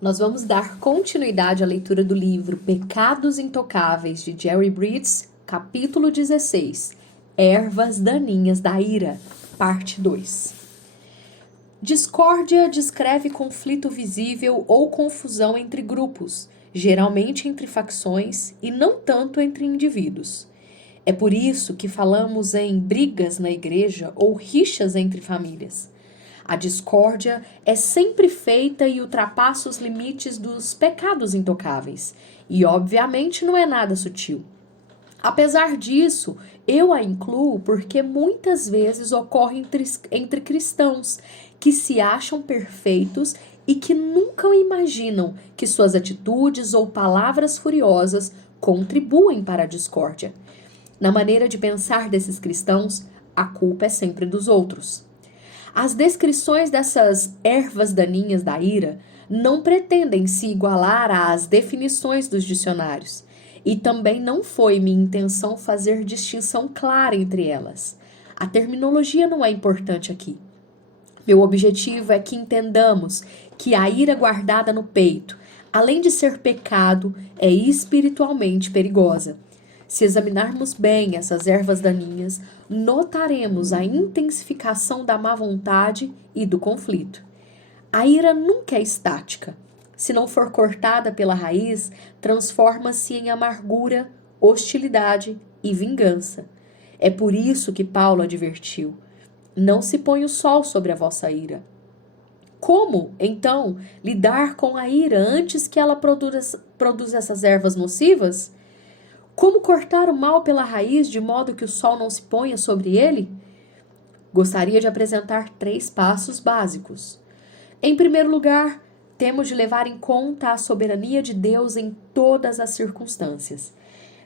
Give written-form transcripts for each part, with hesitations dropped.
Nós vamos dar continuidade à leitura do livro Pecados Intocáveis, de Jerry Bridges, capítulo 16, Ervas Daninhas da Ira, parte 2. Discórdia descreve conflito visível ou confusão entre grupos, geralmente entre facções e não tanto entre indivíduos. É por isso que falamos em brigas na igreja ou rixas entre famílias. A discórdia é sempre feita e ultrapassa os limites dos pecados intocáveis, e obviamente não é nada sutil. Apesar disso, eu a incluo porque muitas vezes ocorre entre cristãos que se acham perfeitos e que nunca imaginam que suas atitudes ou palavras furiosas contribuem para a discórdia. Na maneira de pensar desses cristãos, a culpa é sempre dos outros. As descrições dessas ervas daninhas da ira não pretendem se igualar às definições dos dicionários, e também não foi minha intenção fazer distinção clara entre elas. A terminologia não é importante aqui. Meu objetivo é que entendamos que a ira guardada no peito, além de ser pecado, é espiritualmente perigosa. Se examinarmos bem essas ervas daninhas, notaremos a intensificação da má vontade e do conflito. A ira nunca é estática. Se não for cortada pela raiz, transforma-se em amargura, hostilidade e vingança. É por isso que Paulo advertiu: não se põe o sol sobre a vossa ira. Como, então, lidar com a ira antes que ela produza essas ervas nocivas? Como cortar o mal pela raiz de modo que o sol não se ponha sobre ele? Gostaria de apresentar 3 passos básicos. Em primeiro lugar, temos de levar em conta a soberania de Deus em todas as circunstâncias.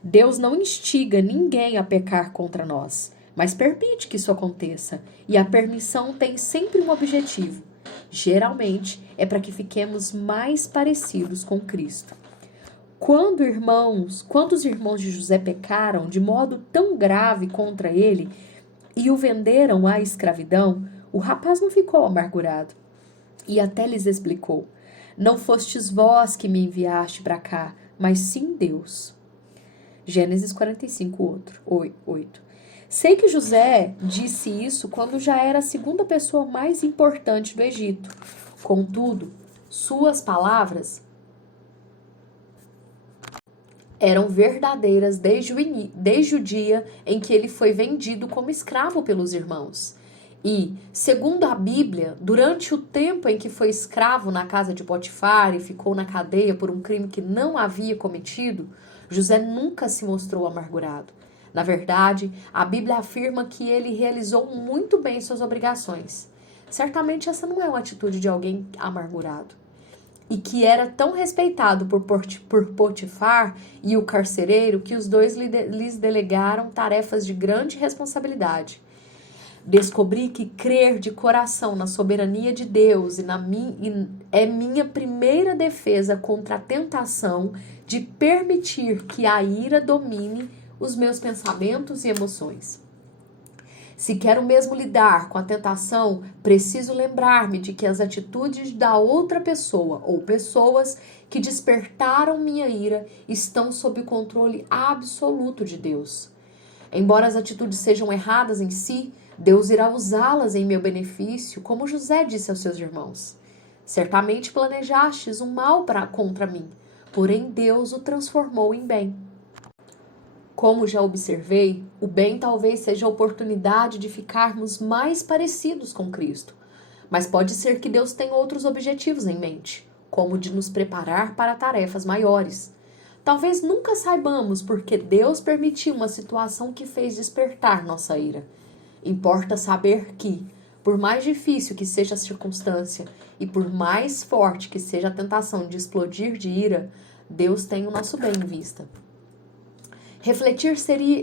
Deus não instiga ninguém a pecar contra nós, mas permite que isso aconteça, e a permissão tem sempre um objetivo. Geralmente, é para que fiquemos mais parecidos com Cristo. Quantos irmãos de José pecaram de modo tão grave contra ele e o venderam à escravidão, o rapaz não ficou amargurado. E até lhes explicou: não fostes vós que me enviaste para cá, mas sim Deus. Gênesis 45, 8. Sei que José disse isso quando já era a segunda pessoa mais importante do Egito. Contudo, suas palavras eram verdadeiras desde o dia em que ele foi vendido como escravo pelos irmãos. E, segundo a Bíblia, durante o tempo em que foi escravo na casa de Potifar e ficou na cadeia por um crime que não havia cometido, José nunca se mostrou amargurado. Na verdade, a Bíblia afirma que ele realizou muito bem suas obrigações. Certamente essa não é uma atitude de alguém amargurado. E que era tão respeitado por Potifar e o carcereiro que os dois lhes delegaram tarefas de grande responsabilidade. Descobri que crer de coração na soberania de Deus é minha primeira defesa contra a tentação de permitir que a ira domine os meus pensamentos e emoções. Se quero mesmo lidar com a tentação, preciso lembrar-me de que as atitudes da outra pessoa ou pessoas que despertaram minha ira estão sob o controle absoluto de Deus. Embora as atitudes sejam erradas em si, Deus irá usá-las em meu benefício, como José disse aos seus irmãos. Certamente planejastes um mal contra mim, porém Deus o transformou em bem. Como já observei, o bem talvez seja a oportunidade de ficarmos mais parecidos com Cristo. Mas pode ser que Deus tenha outros objetivos em mente, como de nos preparar para tarefas maiores. Talvez nunca saibamos porque Deus permitiu uma situação que fez despertar nossa ira. Importa saber que, por mais difícil que seja a circunstância e por mais forte que seja a tentação de explodir de ira, Deus tem o nosso bem em vista. Refletir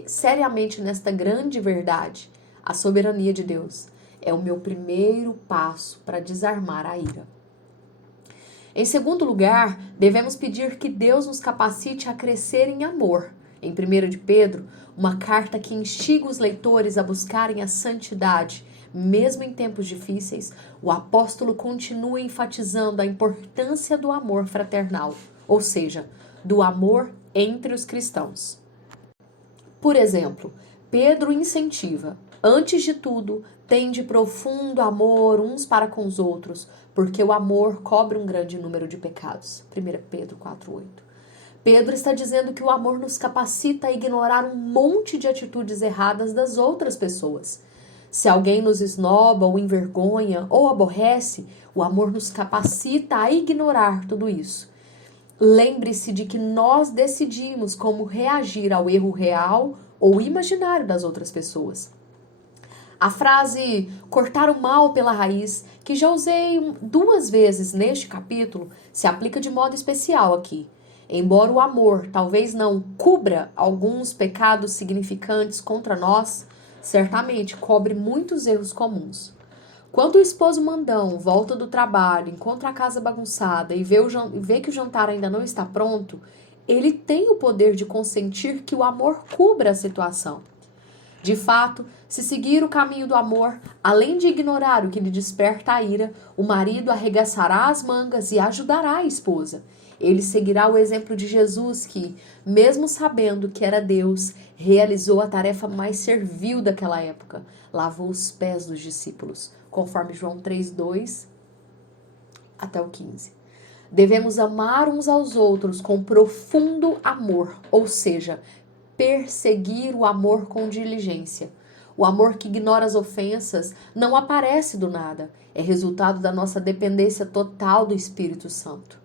seriamente nesta grande verdade, a soberania de Deus, é o meu primeiro passo para desarmar a ira. Em segundo lugar, devemos pedir que Deus nos capacite a crescer em amor. Em 1 de Pedro, uma carta que instiga os leitores a buscarem a santidade, Mesmo em tempos difíceis, o apóstolo continua enfatizando a importância do amor fraternal, ou seja, do amor entre os cristãos. Por exemplo, Pedro incentiva: antes de tudo, tende profundo amor uns para com os outros, porque o amor cobre um grande número de pecados. 1 Pedro 4:8. Pedro está dizendo que o amor nos capacita a ignorar um monte de atitudes erradas das outras pessoas. Se alguém nos esnoba ou envergonha ou aborrece, o amor nos capacita a ignorar tudo isso. Lembre-se de que nós decidimos como reagir ao erro real ou imaginário das outras pessoas. A frase cortar o mal pela raiz, que já usei 2 vezes neste capítulo, se aplica de modo especial aqui. Embora o amor talvez não cubra alguns pecados significantes contra nós, certamente cobre muitos erros comuns. Quando o esposo mandão volta do trabalho, encontra a casa bagunçada e vê que o jantar ainda não está pronto, ele tem o poder de consentir que o amor cubra a situação. De fato, se seguir o caminho do amor, além de ignorar o que lhe desperta a ira, o marido arregaçará as mangas e ajudará a esposa. Ele seguirá o exemplo de Jesus que, mesmo sabendo que era Deus, realizou a tarefa mais servil daquela época, lavou os pés dos discípulos, conforme João 3:2 até o 15. Devemos amar uns aos outros com profundo amor, ou seja, perseguir o amor com diligência. O amor que ignora as ofensas não aparece do nada, é resultado da nossa dependência total do Espírito Santo.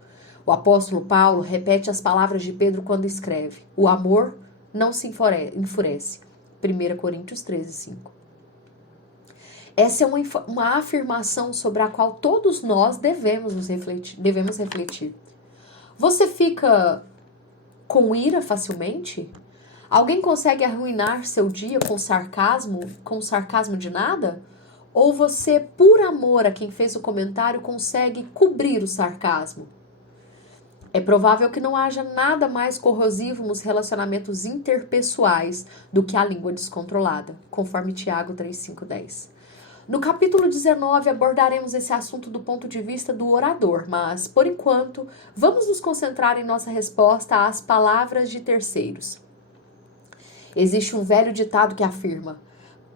O apóstolo Paulo repete as palavras de Pedro quando escreve: o amor não se enfurece. 1 Coríntios 13:5. Essa é uma afirmação sobre a qual todos nós devemos refletir. Você fica com ira facilmente? Alguém consegue arruinar seu dia com sarcasmo de nada? Ou você, por amor a quem fez o comentário, consegue cobrir o sarcasmo? É provável que não haja nada mais corrosivo nos relacionamentos interpessoais do que a língua descontrolada, conforme Tiago 3:5-10. No capítulo 19 abordaremos esse assunto do ponto de vista do orador, mas, por enquanto, vamos nos concentrar em nossa resposta às palavras de terceiros. Existe um velho ditado que afirma: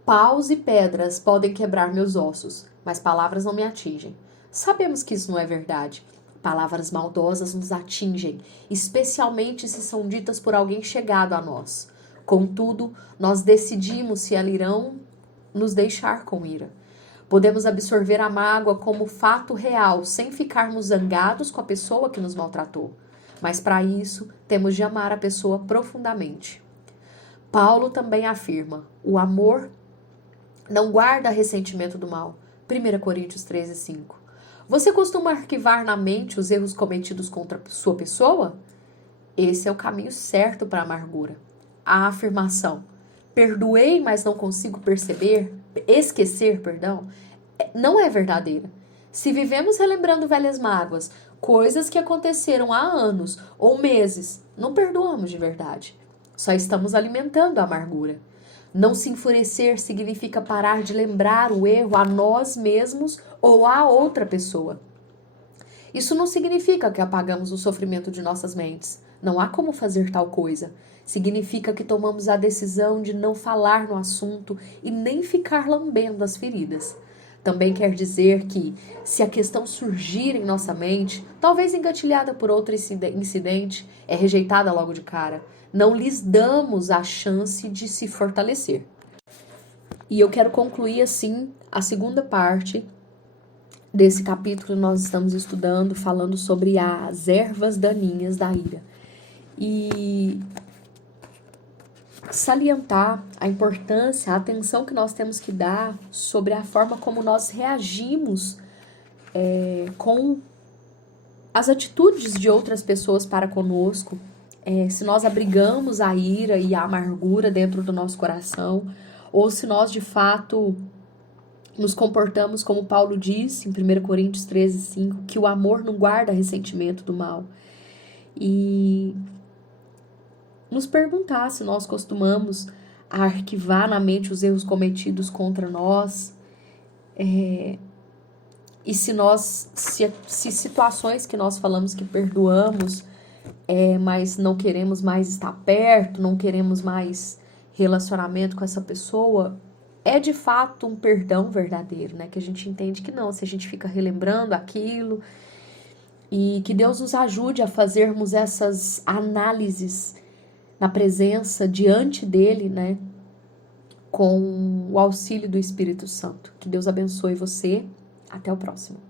paus e pedras podem quebrar meus ossos, mas palavras não me atingem. Sabemos que isso não é verdade. Palavras maldosas nos atingem, especialmente se são ditas por alguém chegado a nós. Contudo, nós decidimos se elas irão nos deixar com ira. Podemos absorver a mágoa como fato real, sem ficarmos zangados com a pessoa que nos maltratou. Mas para isso, temos de amar a pessoa profundamente. Paulo também afirma: o amor não guarda ressentimento do mal. 1 Coríntios 13:5. Você costuma arquivar na mente os erros cometidos contra sua pessoa? Esse é o caminho certo para a amargura. A afirmação: perdoei, mas não consigo esquecer, não é verdadeira. Se vivemos relembrando velhas mágoas, coisas que aconteceram há anos ou meses, não perdoamos de verdade. Só estamos alimentando a amargura. Não se enfurecer significa parar de lembrar o erro a nós mesmos ou a outra pessoa. Isso não significa que apagamos o sofrimento de nossas mentes. Não há como fazer tal coisa. Significa que tomamos a decisão de não falar no assunto e nem ficar lambendo as feridas. Também quer dizer que, se a questão surgir em nossa mente, talvez engatilhada por outro incidente, é rejeitada logo de cara. Não lhes damos a chance de se fortalecer. E eu quero concluir assim a segunda parte desse capítulo que nós estamos estudando, falando sobre as ervas daninhas da ira. E salientar a importância, a atenção que nós temos que dar sobre a forma como nós reagimos com as atitudes de outras pessoas para conosco. Se nós abrigamos a ira e a amargura dentro do nosso coração, ou se nós de fato nos comportamos como Paulo diz em 1 Coríntios 13:5, que o amor não guarda ressentimento do mal. E nos perguntar se nós costumamos arquivar na mente os erros cometidos contra nós, E se situações que nós falamos que perdoamos, mas não queremos mais estar perto, não queremos mais relacionamento com essa pessoa, é de fato um perdão verdadeiro, né? Que a gente entende que não, se a gente fica relembrando aquilo, e que Deus nos ajude a fazermos essas análises na presença, diante dele, né? Com o auxílio do Espírito Santo. Que Deus abençoe você. Até o próximo.